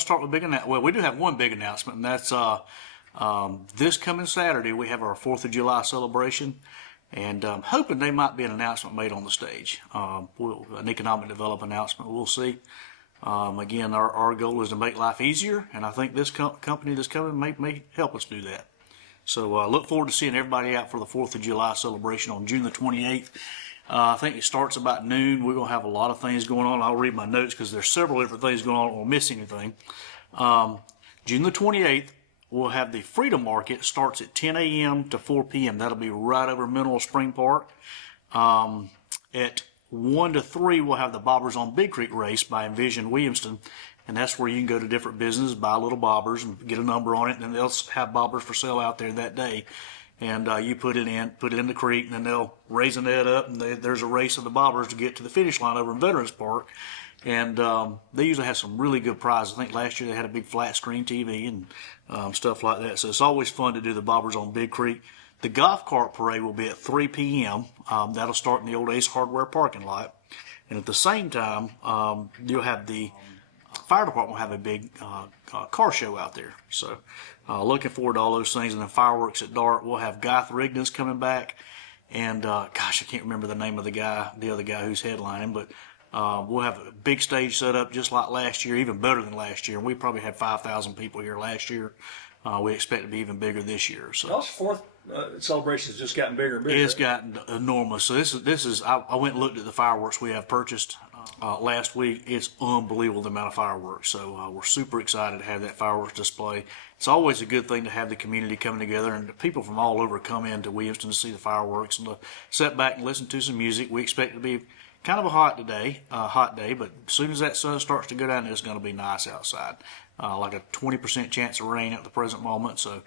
to start with big announcement. Well, we do have one big announcement, and that's this coming Saturday we have our 4th of July celebration, and I'm hoping there might be an announcement made on the stage. An economic development announcement. We'll see. Again, our goal is to make life easier, and I think this company that's coming may help us do that. So look forward to seeing everybody out for the 4th of July celebration on June the 28th. I think it starts about noon. We're going to have a lot of things going on. I'll read my notes because there's several different things going on. I won't miss anything. June the 28th, we'll have the Freedom Market. Starts at 10 a.m. to 4 p.m. That'll be right over Mineral Spring Park. At 1 to 3, we'll have the Bobbers on Big Creek race by Envision Williamston. And that's where you can go to different businesses, buy little bobbers, and get a number on it, and then they'll have bobbers for sale out there that day. And you put it in the creek, and then they'll raise a net up, and there's a race of the bobbers to get to the finish line over in Veterans Park. And they usually have some really good prizes. I think last year they had a big flat screen TV and stuff like that. So it's always fun to do the bobbers on Big Creek. The golf cart parade will be at 3 p.m. That'll start in the old Ace Hardware parking lot. And at the same time, you'll have the fire department will have a big car show out there. So looking forward to all those things. And then fireworks at dark. We'll have Gith Rigdon's coming back. And gosh, I can't remember the name of the other guy who's headlining, but we'll have a big stage set up just like last year, even better than last year. And we probably had 5,000 people here last year. We expect to be even bigger this year. So y'all's 4th celebration has just gotten bigger and bigger. It's gotten enormous. So this is. I went and looked at the fireworks we have purchased last week. It's unbelievable the amount of fireworks. So we're super excited to have that fireworks display. It's always a good thing to have the community coming together, and people from all over come into Williamston to see the fireworks and to sit back and listen to some music. We expect it to be kind of a hot day, but as soon as that sun starts to go down, it's going to be nice outside. Like a 20% chance of rain at the present moment. So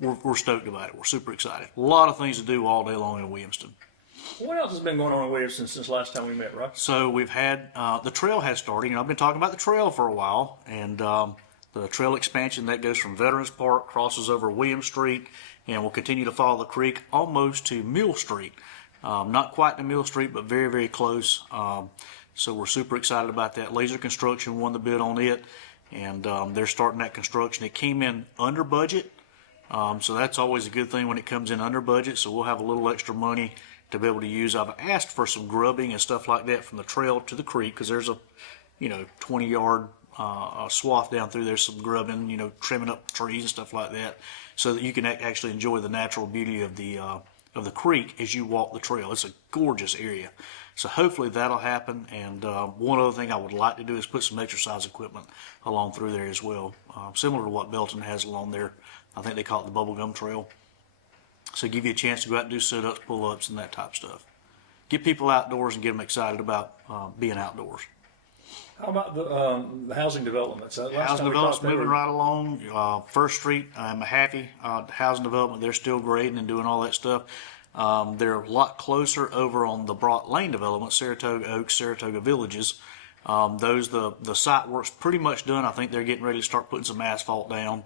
we're stoked about it. We're super excited. A lot of things to do all day long in Williamston. What else has been going on in Williamston since last time we met, Rock? So we've had the trail has started. I've been talking about the trail for a while, and the trail expansion that goes from Veterans Park, crosses over William Street, and will continue to follow the creek almost to Mill Street. Not quite to Mill Street, but very, very close. So we're super excited about that. Laser Construction won the bid on it, and they're starting that construction. It came in under budget, so that's always a good thing when it comes in under budget. So we'll have a little extra money to be able to use. I've asked for some grubbing and stuff like that from the trail to the creek, because there's a 20-yard swath down through there, some grubbing, trimming up trees and stuff like that, so that you can actually enjoy the natural beauty of the creek as you walk the trail. It's a gorgeous area. So hopefully that'll happen. And one other thing I would like to do is put some exercise equipment along through there as well, similar to what Belton has along there. I think they call it the Bubblegum Trail. So give you a chance to go out and do sit-ups, pull-ups, and that type of stuff. Get people outdoors and get them excited about being outdoors. How about the housing developments? Housing development's moving right along. First Street, Mahaffey, housing development, they're still grading and doing all that stuff. They're a lot closer over on the Brock Lane development, Saratoga Oaks, Saratoga Villages. The site work's pretty much done. I think they're getting ready to start putting some asphalt down.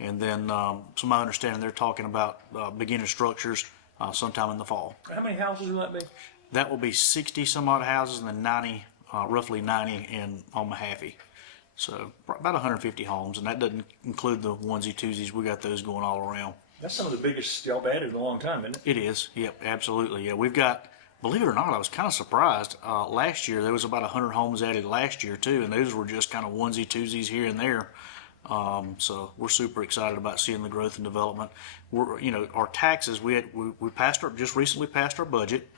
And then, from my understanding, they're talking about beginning structures sometime in the fall. How many houses will that be? That will be 60 some odd houses, and then 90, roughly 90 on Mahaffey. So about 150 homes, and that doesn't include the onesie twosies. We got those going all around. That's some of the biggest y'all have added in a long time, isn't it? It is. Yep, absolutely. Yeah, we've got. Believe it or not, I was kind of surprised. Last year there was about 100 homes added last year too, and those were just kind of onesie twosies here and there. So we're super excited about seeing the growth and development. Our taxes, we just recently passed our budget,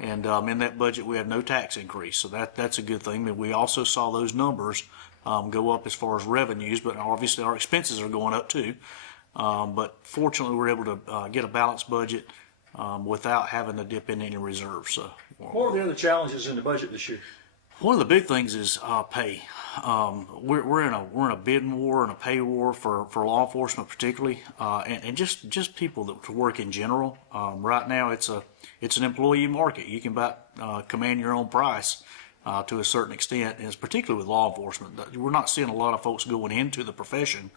and in that budget we have no tax increase. So that's a good thing. But we also saw those numbers go up as far as revenues, but obviously our expenses are going up too. But fortunately we're able to get a balanced budget without having to dip into any reserves. So what are the other challenges in the budget this year? One of the big things is pay. We're in a bidding war and a pay war for law enforcement particularly, and just people that work in general. Right now it's an employee market. You can command your own price to a certain extent, and it's particularly with law enforcement. We're not seeing a lot of folks going into the profession,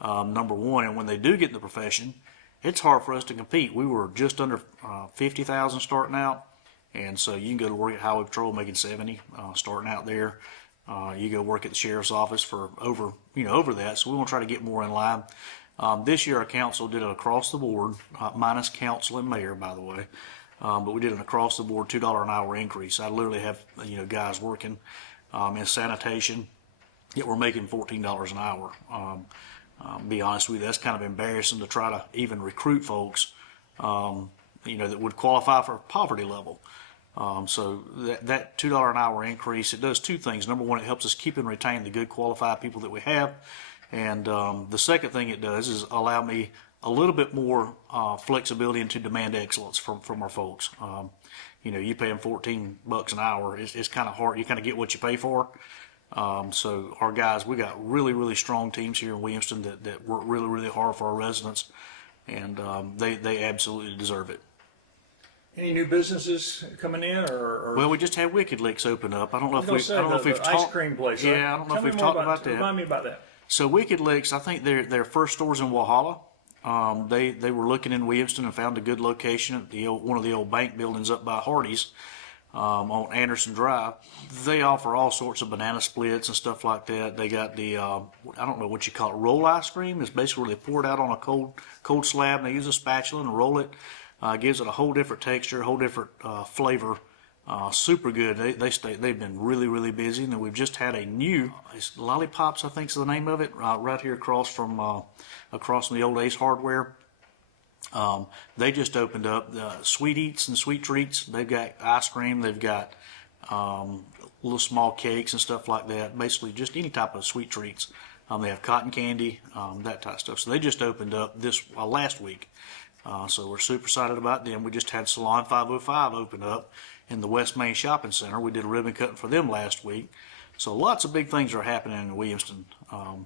number one, and when they do get in the profession, it's hard for us to compete. We were just under 50,000 starting out. And so you can go to work at Highway Patrol making 70 starting out there. You go work at the sheriff's office for over that. So we want to try to get more in line. This year our council did it across the board, minus council and mayor, by the way. But we did an across the board $2 an hour increase. I literally have, guys working, in sanitation that were making $14 an hour. Be honest with you, that's kind of embarrassing to try to even recruit folks, that would qualify for poverty level. So that $2 an hour increase, it does two things. Number one, it helps us keep and retain the good qualified people that we have. And the second thing it does is allow me a little bit more flexibility into demand excellence from our folks. You pay them $14 an hour, it's kind of hard. You kind of get what you pay for. So our guys, we got really, really strong teams here in Williamston that work really, really hard for our residents, and they absolutely deserve it. Any new businesses coming in, or? Well, we just had Wicked Licks open up. I don't know if we've talked. Ice cream place. Yeah, right? I don't know Tell if me we've more talked about that. Remind me about that. So Wicked Licks, I think their first store's in Walhalla. They were looking in Williamston and found a good location at one of the old bank buildings up by Hardee's on Anderson Drive. They offer all sorts of banana splits and stuff like that. They got the I don't know what you call it, roll ice cream. It's basically where they pour it out on a cold slab and they use a spatula and roll it. Gives it a whole different texture, a whole different flavor. Super good. They've been really, really busy, and then we've just had a new Lollipops, I think is the name of it, right here across from the old Ace Hardware. They just opened up Sweet Eats and Sweet Treats. They've got ice cream. They've got little small cakes and stuff like that. Basically, just any type of sweet treats. They have cotton candy, that type of stuff. So they just opened up this last week. So we're super excited about them. We just had Salon 505 open up in the West Main Shopping Center. We did a ribbon cutting for them last week. So lots of big things are happening in Williamston. Are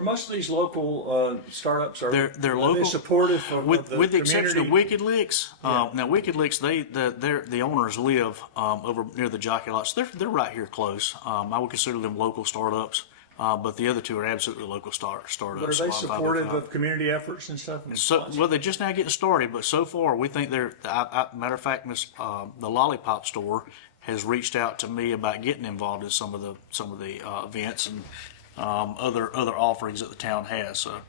most of these local startups they're local, they supportive of with the exception community? of Wicked Licks. Yeah. Now Wicked Licks, the owners live over near the jockey lots. They're right here close. I would consider them local startups. But the other two are absolutely local startups. But are they supportive of community efforts and stuff? Well, they're just now getting started, but so far we think they're. Matter of fact, the Lollipop store has reached out to me about getting involved in some of the events and other offerings that the town has. So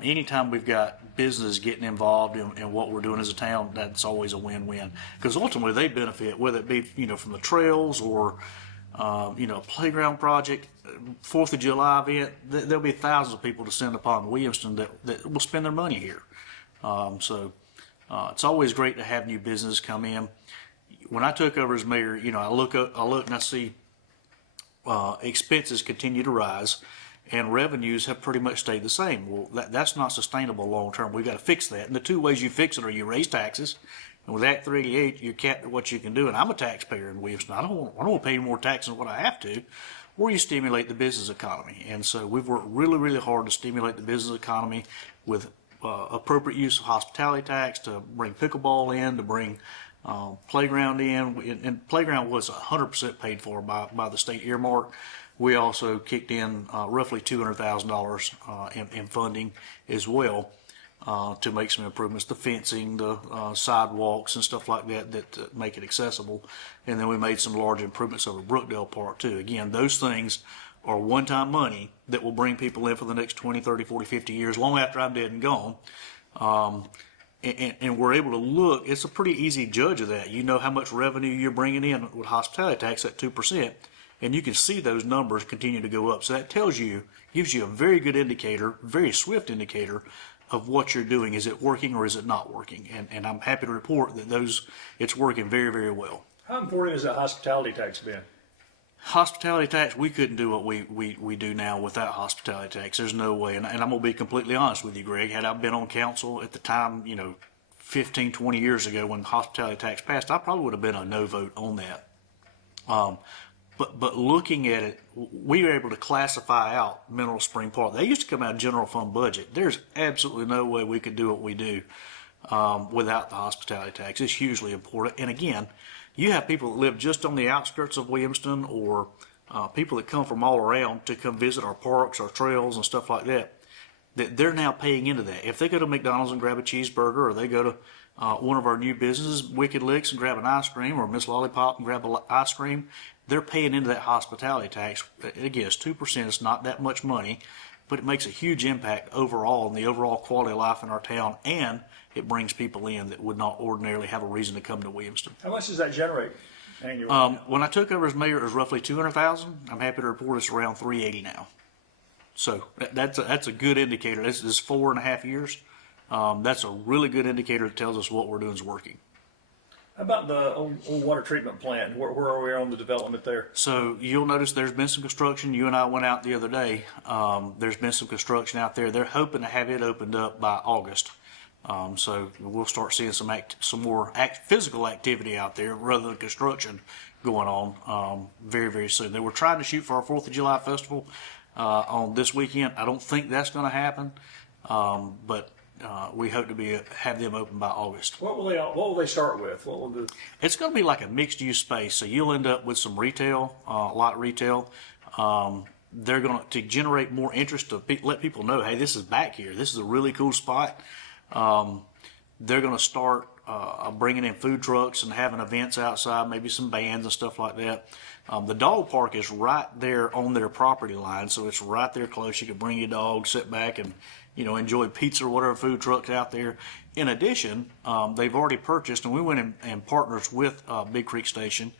anytime we've got business getting involved in what we're doing as a town, that's always a win-win, because ultimately they benefit, whether it be from the trails or playground project, 4th of July event. There'll be thousands of people descend upon Williamston that will spend their money here. So it's always great to have new business come in. When I took over as mayor, I look and I see expenses continue to rise, and revenues have pretty much stayed the same. Well, that's not sustainable long term. We've got to fix that. And the two ways you fix it are you raise taxes. And with Act 388, you're capped at what you can do. And I'm a taxpayer in Williamston. I don't want to pay more tax than what I have to. Or you stimulate the business economy. And so we've worked really, really hard to stimulate the business economy with appropriate use of hospitality tax, to bring pickleball in, to bring playground in. And playground was 100% paid for by the state earmark. We also kicked in roughly $200,000 in funding as well. To make some improvements, the fencing, the sidewalks and stuff like that make it accessible. And then we made some large improvements over Brookdale Park too. Again, those things are one-time money that will bring people in for the next 20, 30, 40, 50 years, long after I'm dead and gone. And we're able to look, it's a pretty easy judge of that. You know how much revenue you're bringing in with hospitality tax at 2%, and you can see those numbers continue to go up. So that gives you a very good indicator, very swift indicator of what you're doing. Is it working or is it not working? And I'm happy to report that it's working very, very well. How important has that hospitality tax been? Hospitality tax, we couldn't do what we do now without hospitality tax. There's no way. And I'm going to be completely honest with you, Greg. Had I been on council at the time, 15, 20 years ago when hospitality tax passed, I probably would have been a no vote on that. But looking at it, we were able to classify out Mineral Spring Park. They used to come out of general fund budget. There's absolutely no way we could do what we do without the hospitality tax. It's hugely important. And again, you have people that live just on the outskirts of Williamston, or people that come from all around to come visit our parks, our trails, and stuff like that. That they're now paying into that. If they go to McDonald's and grab a cheeseburger, or they go to one of our new businesses, Wicked Licks, and grab an ice cream, or Miss Lollipop and grab an ice cream, they're paying into that hospitality tax. Again, it's 2%. It's not that much money, but it makes a huge impact overall on the overall quality of life in our town, and it brings people in that would not ordinarily have a reason to come to Williamston. How much does that generate annually? When I took over as mayor, it was roughly 200,000. I'm happy to report it's around 380 now. So that's a good indicator. This is 4.5 years. That's a really good indicator that tells us what we're doing is working. How about the old water treatment plant? Where are we on the development there? So you'll notice there's been some construction. You and I went out the other day. There's been some construction out there. They're hoping to have it opened up by August. So we'll start seeing some more physical activity out there rather than construction going on very, very soon. They were trying to shoot for our 4th of July festival on this weekend. I don't think that's going to happen, but we hope to have them open by August. What will they start with? It's going to be like a mixed use space. So you'll end up with some retail, a lot of retail. They're going to generate more interest to let people know, hey, this is back here. This is a really cool spot. They're going to start bringing in food trucks and having events outside, maybe some bands and stuff like that. The dog park is right there on their property line, so it's right there close. You can bring your dog, sit back, and enjoy pizza or whatever food trucks out there. In addition, they've already purchased, and we went in partners with Big Creek Station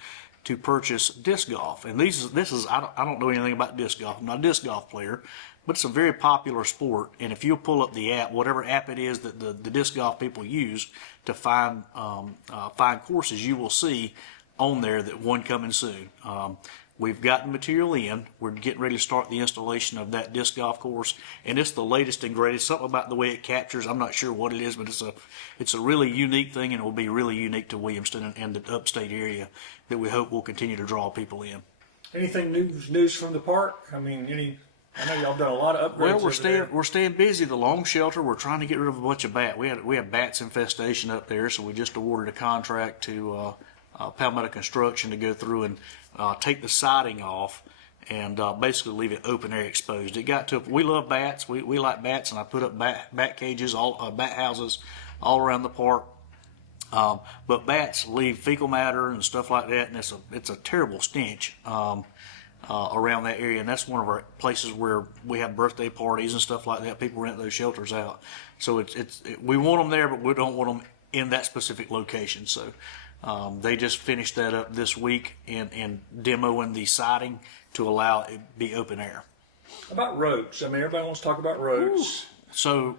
to purchase disc golf. And this is I don't know anything about disc golf. I'm not a disc golf player, but it's a very popular sport. And if you'll pull up the app, whatever app it is that the disc golf people use to find courses, you will see on there that one coming soon. We've gotten material in. We're getting ready to start the installation of that disc golf course, and it's the latest and greatest. Something about the way it captures, I'm not sure what it is, but it's a really unique thing, and it will be really unique to Williamston and the upstate area that we hope will continue to draw people in. Anything news from the park? I mean, I know y'all done a lot of upgrades. Well, we're staying busy. The long shelter, we're trying to get rid of a bunch of bats. We had bats infestation up there, so we just awarded a contract to Palmetto Construction to go through and take the siding off and basically leave it open air exposed. It got to, we love bats. We like bats, and I put up bat cages, bat houses all around the park. But bats leave fecal matter and stuff like that, and it's a terrible stench around that area. And that's one of our places where we have birthday parties and stuff like that. People rent those shelters out. So we want them there, but we don't want them in that specific location. So they just finished that up this week and demoing the siding to allow it be open air. About roads. I mean, everybody wants to talk about roads. So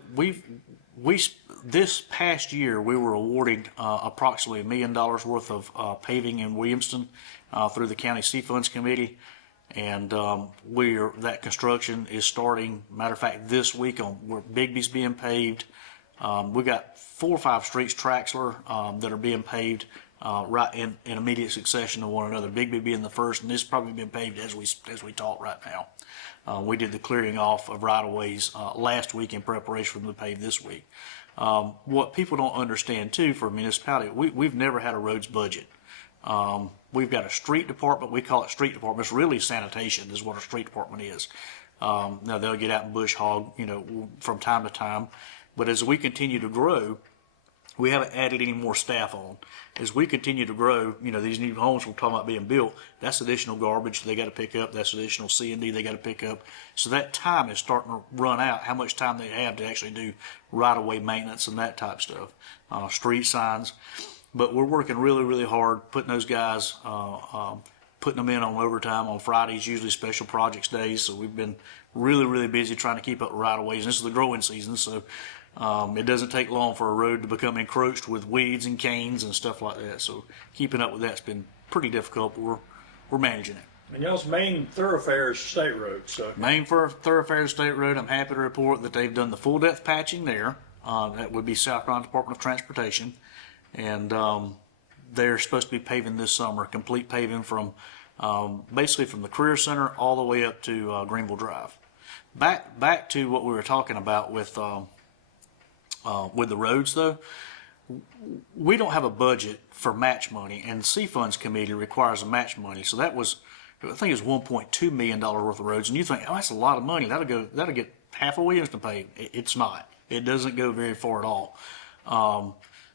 this past year we were awarded approximately $1 million worth of paving in Williamston through the County C Funds Committee, and that construction is starting. Matter of fact, this week where Bigby's being paved. We got 4 or 5 streets, Traxler, that are being paved right in immediate succession of one another. Bigby being the first, and this is probably being paved as we talk right now. We did the clearing off of right-of-ways last week in preparation for them to pave this week. What people don't understand, too, for a municipality, we've never had a roads budget. We've got a street department. We call it street department. It's really sanitation is what a street department is. Now, they'll get out and bush hog, from time to time. But as we continue to grow, we haven't added any more staff on. As we continue to grow, these new homes we're talking about being built, that's additional garbage they got to pick up. That's additional C&D they got to pick up. So that time is starting to run out, how much time they have to actually do right-of-way maintenance and that type of stuff, street signs. But we're working really, really hard, putting those guys, putting them in on overtime on Fridays, usually special projects days. So we've been really, really busy trying to keep up right-of-ways. This is the growing season, so it doesn't take long for a road to become encroached with weeds and canes and stuff like that. So keeping up with that's been pretty difficult, but we're managing it. And y'all's main thoroughfare is State Road. So main thoroughfare is State Road. I'm happy to report that they've done the full depth patching there. That would be South Carolina Department of Transportation, and they're supposed to be paving this summer, complete paving from basically from the Career Center all the way up to Greenville Drive. Back to what we were talking about with the roads, though. We don't have a budget for match money, and the C Funds Committee requires a match money. So that was, I think it was $1.2 million worth of roads. And you think, oh, that's a lot of money. That'll get half of Williamston paved. It's not. It doesn't go very far at all.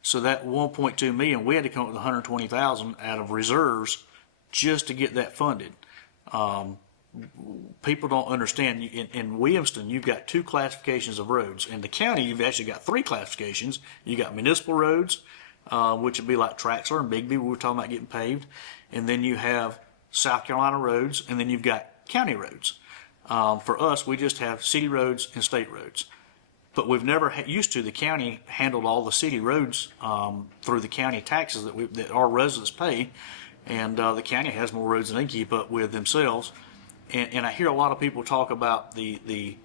So that $1.2 million, we had to come up with $120,000 out of reserves just to get that funded. People don't understand. In Williamston, you've got 2 classifications of roads. In the county, you've actually got 3 classifications. You got municipal roads, which would be like Traxler and Bigby, we were talking about getting paved. And then you have South Carolina roads, and then you've got county roads. For us, we just have city roads and state roads. But we've never used to. The county handled all the city roads through the county taxes that our residents pay, and the county has more roads than they can keep up with themselves. And I hear a lot of people talk about the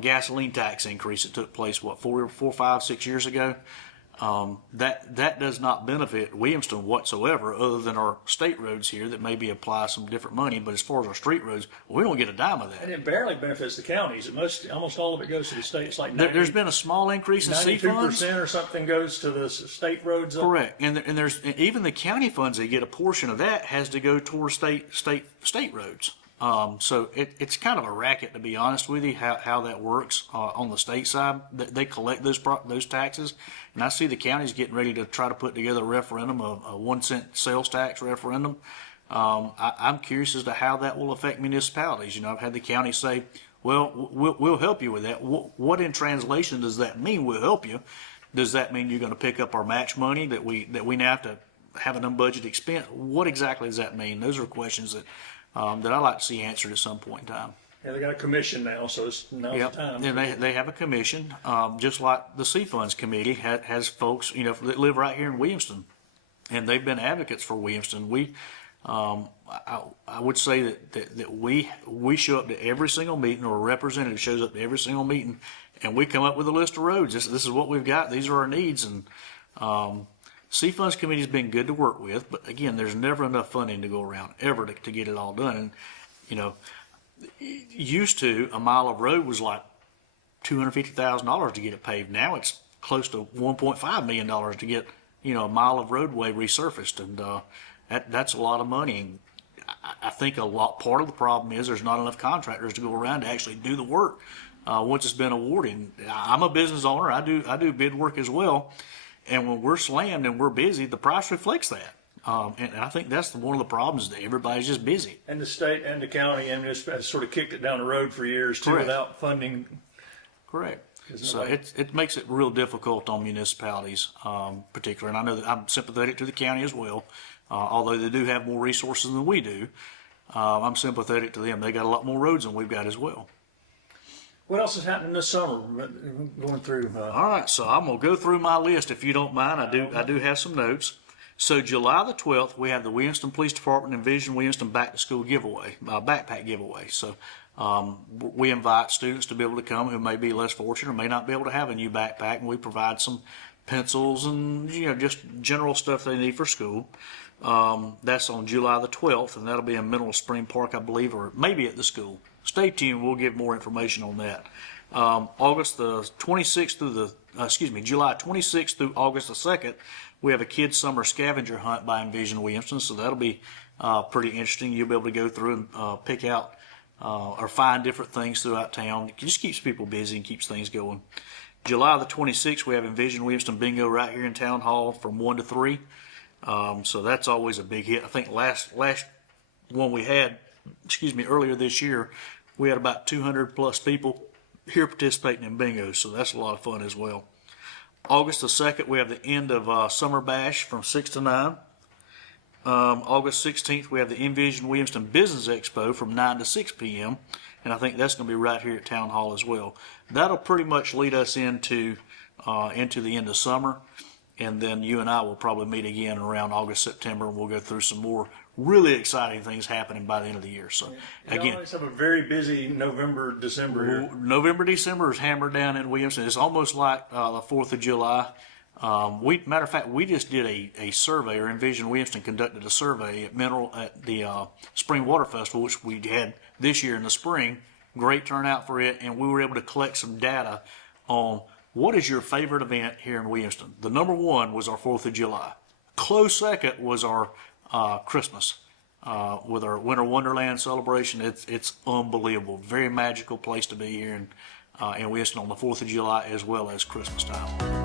gasoline tax increase that took place, 4, 5, 6 years ago. That does not benefit Williamston whatsoever, other than our state roads here that maybe apply some different money. But as far as our street roads, we don't get a dime of that. And it barely benefits the counties. Almost all of it goes to the states. Like There's been a small increase in C funds. 92% or something goes to the state roads. Correct, and there's even the county funds. They get a portion of that has to go towards state roads. So it's kind of a racket, to be honest with you, how that works on the state side. They collect those taxes, and I see the counties getting ready to try to put together a referendum, a 1 cent sales tax referendum. I'm curious as to how that will affect municipalities. I've had the county say, well, we'll help you with that. What in translation does that mean? We'll help you. Does that mean you're going to pick up our match money that we now have to have an unbudgeted expense? What exactly does that mean? Those are questions that I'd like to see answered at some point in time. Yeah, they got a commission now, so now's the time. And they have a commission, just like the C Funds Committee has folks, that live right here in Williamston, and they've been advocates for Williamston. I would say that we show up to every single meeting, or a representative shows up to every single meeting, and we come up with a list of roads. This is what we've got. These are our needs, and C Funds Committee has been good to work with, but again, there's never enough funding to go around ever to get it all done. And used to, a mile of road was like $250,000 to get it paved. Now it's close to $1.5 million to get a mile of roadway resurfaced, and that's a lot of money. And I think part of the problem is there's not enough contractors to go around to actually do the work once it's been awarded. I'm a business owner. I do bid work as well. And when we're slammed and we're busy, the price reflects that. And I think that's one of the problems, that everybody's just busy. And the state and the county and has sort of kicked it down the road for years too. Correct. Without funding. Correct. So it makes it real difficult on municipalities, particularly. And I know that I'm sympathetic to the county as well, although they do have more resources than we do. I'm sympathetic to them. They got a lot more roads than we've got as well. What else is happening this summer? Going through. All right, so I'm gonna go through my list if you don't mind. I do have some notes. So July the 12th, we have the Williamston Police Department Envision Williamston Back to School giveaway, backpack giveaway. So we invite students to be able to come who may be less fortunate or may not be able to have a new backpack, and we provide some pencils and just general stuff they need for school. That's on July the 12th, and that'll be in Mineral Spring Park, I believe, or maybe at the school. Stay tuned. We'll give more information on that. August the 26th through July 26th through August the 2nd, we have a kids' summer scavenger hunt by Envision Williamston. So that'll be pretty interesting. You'll be able to go through and pick out or find different things throughout town. It just keeps people busy and keeps things going. July the 26th, we have Envision Williamston Bingo right here in Town Hall from 1 to 3. So that's always a big hit. I think last one we had, earlier this year, we had about 200 plus people here participating in bingo, so that's a lot of fun as well. August the 2nd, we have the end of Summer Bash from 6 to 9. August 16th, we have the Envision Williamston Business Expo from 9 to 6 p.m., and I think that's going to be right here at Town Hall as well. That'll pretty much lead us into the end of summer, and then you and I will probably meet again around August, September, and we'll go through some more really exciting things happening by the end of the year. So again, always have a very busy November, December here. November, December is hammered down in Williamston. It's almost like the 4th of July. Matter of fact, we just did a survey, or Envision Williamston conducted a survey at the Spring Water Festival, which we had this year in the spring. Great turnout for it, and we were able to collect some data on what is your favorite event here in Williamston. The number one was our 4th of July. Close second was our Christmas with our Winter Wonderland celebration. It's unbelievable. Very magical place to be here in Williamston on the 4th of July as well as Christmas time.